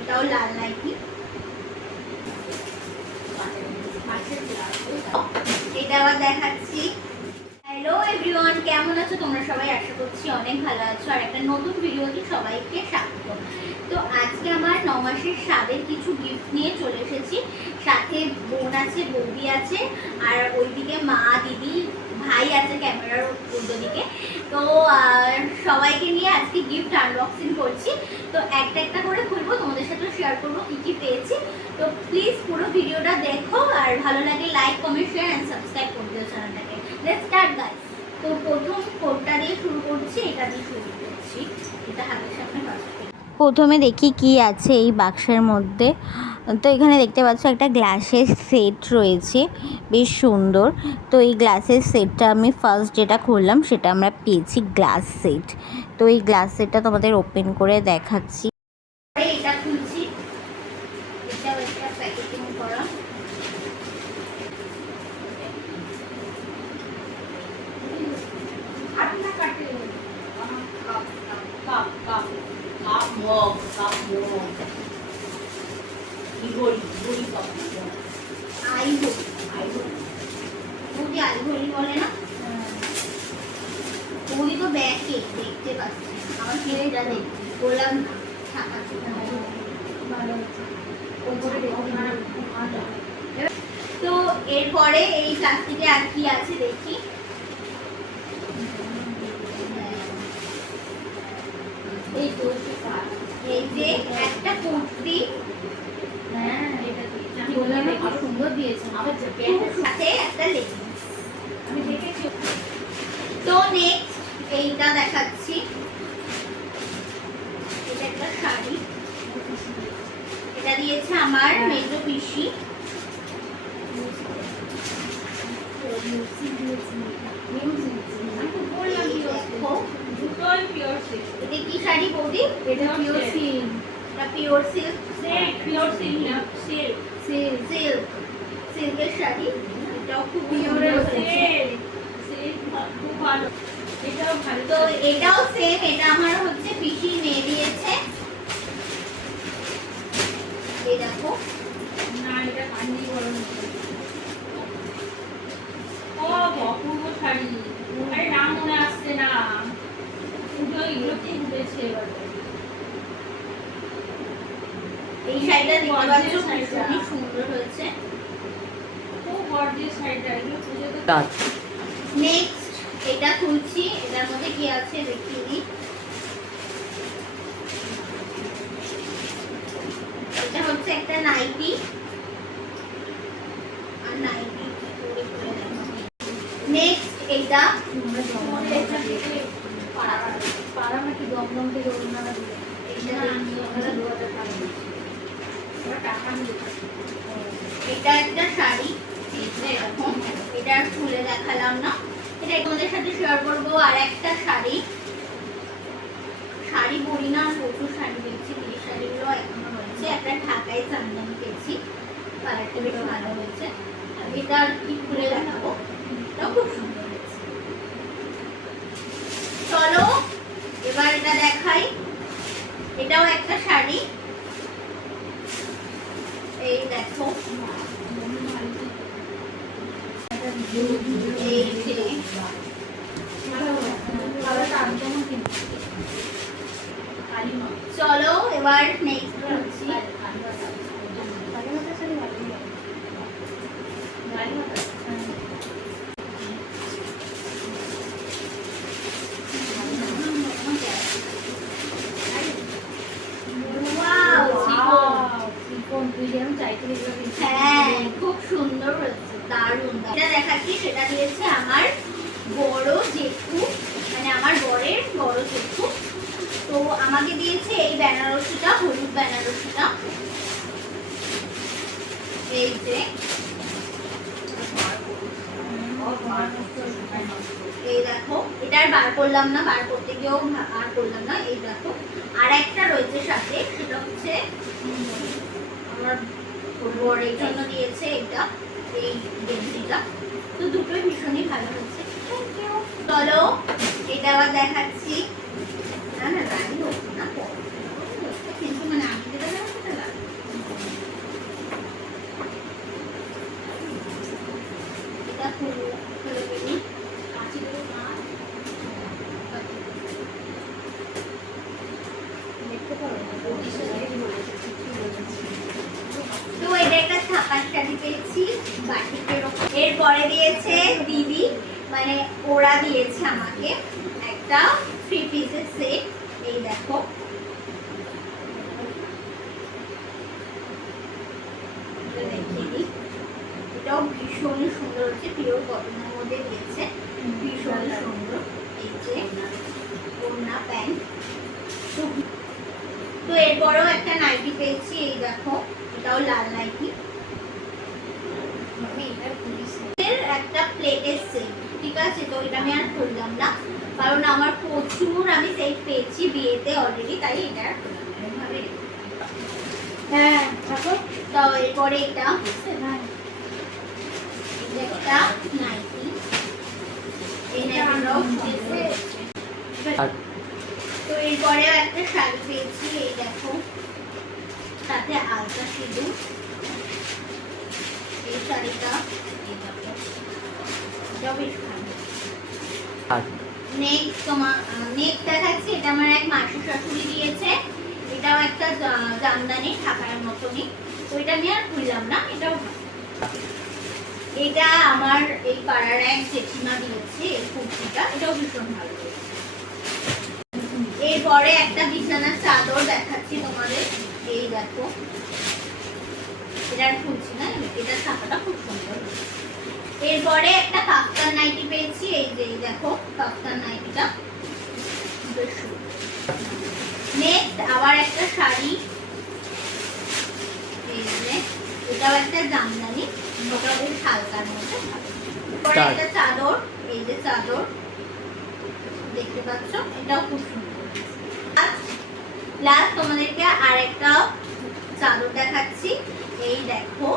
এটাও লাল নাইটি। এটা আবার দেখাচ্ছি। হ্যালো এভরিওয়ান, কেমন আছো তোমরা সবাই? আশা করছি অনেক ভালো আছো। আর একটা নতুন ভিডিওতে সবাইকে স্বাগত। তো আজকে আমার 9 মাসের স্বাদের কিছু গিফট নিয়ে চলে এসেছি। সাথে বোন আছে, বৌদি আছে, আর ওইদিকে মা, দিদি, ভাই আছে ক্যামেরার উল্টো দিকে। তো সবাইকে নিয়ে আজকে গিফট আনবক্সিং করছি। তো একটা একটা করে খুলবো, তোমাদের সাথে শেয়ার করবো কি কি পেয়েছি। তো প্লিজ পুরো ভিডিওটা দেখো, আর ভালো লাগে like, comment, share and subscribe করে দিও চ্যানেলটাকে। Let's start guys. তো প্রথম কোডটা দিয়ে শুরু করছি, এটা দিয়ে শুরু করছি। এটা হাতের সামনে ফার্স্ট। প্রথমে দেখি কি আছে এই বাক্সের মধ্যে। তো এখানে দেখতে পাচ্ছ একটা গ্লাসের সেট রয়েছে, বেশ সুন্দর। তো এই গ্লাসের সেটটা আমি ফার্স্ট যেটা খুললাম সেটা আমরা পেয়েছি গ্লাস সেট। তো এই গ্লাস সেটটা তোমাদের ওপেন করে দেখাচ্ছি। এটা খুলছি, এটা একটা প্যাকেটিং করা। বলে না বৌদি, তো ব্যাগে দেখতে পাচ্ছি আমার ছেলেটা দেখতে বললাম তো এরপরে এই প্লাস্টিকে আর কি আছে দেখি। এই যে একটা কুর্তি, সুন্দর দিয়েছে, সাথে একটা লেগিংস আমি দেখেছি। তো নেক্সট এইটা দেখাচ্ছি, এটা একটা শাড়ি, এটা দিয়েছে আমার মেজো পিসি। এটা কি শাড়ি বৌদি? এটা পিওর সিল্ক। এটা পিওর সিল্ক, পিওর সিল্ক না, সিল্ক, সিল্ক, সিল্ক, সিল্কের শাড়ি। এটাও খুব পিওর সিল্ক, সিল্ক খুব ভালো। এটাও ভালো। তো এটাও সেম, এটা আমার হচ্ছে পিসি মেয়ে দিয়েছে। এই দেখো, না এটা কান্দি গরম। ও অপূর্ব শাড়ি, আরে নাম মনে আসছে না, এই শাড়িটা দেখতে পাচ্ছ, খুবই সুন্দর হয়েছে। খুব গর্জিয়াস শাড়িটা, এগুলো পুজোতে। নেক্সট এটা খুলছি, এটার মধ্যে কি আছে দেখি। এটা হচ্ছে একটা নাইটি, আর নাইটি নেক্সট এইটা পাড়ামাটি দমদম থেকে ওনারা দিল। এটা একটা শাড়ি, এরকম। এটা খুলে দেখালাম না, এটা তোমাদের সাথে শেয়ার করবো। আর একটা শাড়ি, শাড়ি পরি না, প্রচুর শাড়ি দেখছি, এই শাড়িগুলো এখনো রয়েছে। একটা ঢাকায় চান্দানি পেয়েছি, কালারটা বেশ ভালো হয়েছে। এটা আর কি খুলে দেখাবো, এটাও খুব সুন্দর হয়েছে। চলো এবার এটা দেখাই, এটাও একটা শাড়ি। এই দেখো, চলো এবার নেক্সট হচ্ছে হ্যাঁ, খুব সুন্দর হয়েছে, দারুণ। এটা দেখাচ্ছি, সেটা দিয়েছে আমার বড় জেঠু, মানে আমার বরের বড় জেঠু। তো আমাকে দিয়েছে এই বেনারসিটা, হলুদ বেনারসিটা। এই যে এই দেখো, এটা আর বার করলাম না, বার করতে গিয়েও আর করলাম না। এই দেখো, আর একটা রয়েছে সাথে, সেটা হচ্ছে আমার বরের জন্য দিয়েছে এটা, এই গেঞ্জিটা। তো দুটোই ভীষণই ভালো হচ্ছে। চলো এটা আবার দেখাচ্ছি। না না, রানি হোক না, এরপরে দিয়েছে দিদি, মানে ওরা দিয়েছে আমাকে একটা 3 পিসের সেট। এই দেখো, দেখিয়ে দিই, এটাও ভীষণই সুন্দর হচ্ছে, পিওর কটনের মধ্যে দিয়েছে, ভীষণ সুন্দর। এই যে ওড়না প্যান্ট। তো এরপরেও একটা নাইটি পেয়েছি, এই দেখো, এটাও লাল নাইটি, একটা প্লেটের সেট। ঠিক আছে, তো এটা আমি আর খুললাম না, কারণ আমার প্রচুর আমি সেট পেয়েছি বিয়েতে অলরেডি, তাই এটা আর খুললাম না। হ্যাঁ, তো এরপরে এটা একটা নাইটি, এই নাইটিটাও সুন্দর। তো এরপরে একটা শাড়ি পেয়েছি, এই দেখো, সাথে আলতা সিঁদুর। এই শাড়িটা এই দেখো, এটাও বেশ ভালো। নেক্সট তোমার নেক্সট দেখাচ্ছি, এটা আমার এক মাসি শাশুড়ি দিয়েছে, এটাও একটা জামদানি ঢাকার মতনই, তো এটা আমি আর খুললাম না, এটাও ভালো। এটা আমার এই পাড়ার এক জেঠিমা দিয়েছে এই কুর্তিটা, এটাও ভীষণ ভালো লেগেছে। এরপরে একটা বিছানার চাদর দেখাচ্ছি তোমাদের, এই দেখো, এটা আর খুলছি না, এটার ছাপাটা খুব সুন্দর। এরপরে একটা কাফতান নাইটি পেয়েছি, এই যে দেখো কাফতান নাইটিটা বেশ সুন্দর। নেক্সট আবার একটা শাড়ি, এই যে এটাও একটা জামদানি, ওটাও বেশ হালকার মধ্যে। এরপরে একটা চাদর, এই যে চাদর দেখতে পাচ্ছ, এটাও খুব সুন্দর। লাস্ট তোমাদেরকে আরেকটা চাদর দেখাচ্ছি, এই দেখো,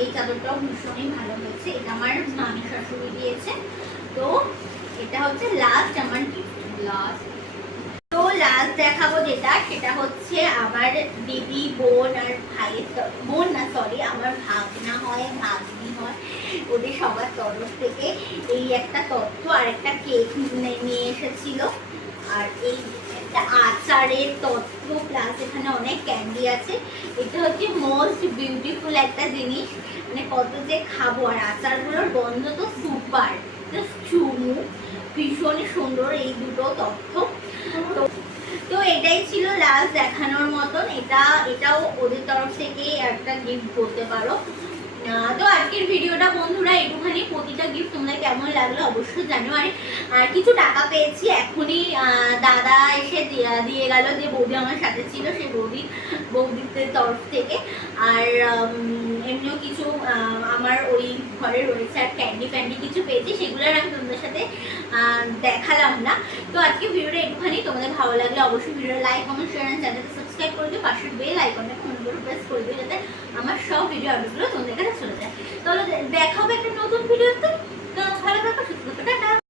এই চাদরটাও ভীষণই ভালো হয়েছে, এটা আমার মামি শাশুড়ি দিয়েছে। তো এটা হচ্ছে লাস্ট আমার গিফট। তো লাস্ট দেখাবো যেটা, সেটা হচ্ছে আমার দিদি, বোন আর ভাইয়ের, বোন না সরি, আমার ভাগনা হয়, ভাগ্নি হয়, ওদের সবার তরফ থেকে এই একটা তথ্য আর একটা কেক নিয়ে এসেছিল, আর এই একটা আচারের তথ্য, প্লাস এখানে অনেক ক্যান্ডি আছে। এটা হচ্ছে মোস্ট বিউটিফুল একটা জিনিস, মানে কত যে খাবো, আর আচারগুলোর গন্ধ তো সুপার, জাস্ট চুমু, ভীষণই সুন্দর এই দুটো তথ্য। তো এটাই ছিল লাস্ট দেখানোর মতন, এটাও ওদের তরফ থেকে একটা গিফট বলতে পারো। তো আজকের ভিডিওটা বন্ধুরা একটুখানি, প্রতিটা গিফট তোমাদের কেমন লাগলো অবশ্যই জানিও। আর কিছু টাকা পেয়েছি এখনই, দাদা এসে দিয়ে গেল, যে বৌদি আমার সাথে ছিল সেই বৌদিদের তরফ থেকে। আর এমনিও কিছু আমার ওই ঘরে রয়েছে, আর ক্যান্ডি ফ্যান্ডি কিছু পেয়েছি, সেগুলো আর আমি তোমাদের সাথে দেখালাম না। তো আজকে ভিডিওটা একটুখানি, তোমাদের ভালো লাগলে অবশ্যই ভিডিওটা লাইক, কমেন্ট, শেয়ার এন্ড চ্যানেলকে সাবস্ক্রাইব করে দিও, পাশের বেল আইকনটা ফোন করে প্রেস করে দিও, যাতে আমার সব ভিডিও আপডেটগুলো তোমাদের কাছে চলে যায়। তাহলে দেখা হবে একটা নতুন ভিডিওতে। তো ভালো থাকো, সুস্থ থাকো, টাটা।